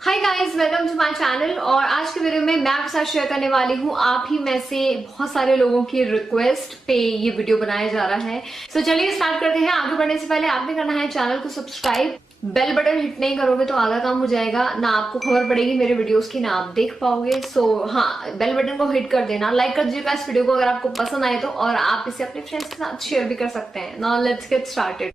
Hi guys, welcome to my channel. और आज के वीडियो में मैं आपके साथ शेयर करने वाली हूँ आप ही में से बहुत सारे लोगों की रिक्वेस्ट पे ये वीडियो बनाया जा रहा है। सो चलिए स्टार्ट करते हैं। आगे बढ़ने से पहले आपने करना है चैनल को सब्सक्राइब, बेल बटन हिट नहीं करोगे तो आधा काम हो जाएगा, ना आपको खबर पड़ेगी मेरे वीडियोस की, ना आप देख पाओगे। सो हाँ, बेल बटन को हिट कर देना, लाइक कर दीजिएगा इस वीडियो को अगर आपको पसंद आए तो, और आप इसे अपने फ्रेंड्स के साथ शेयर भी कर सकते हैं। Now let's get started.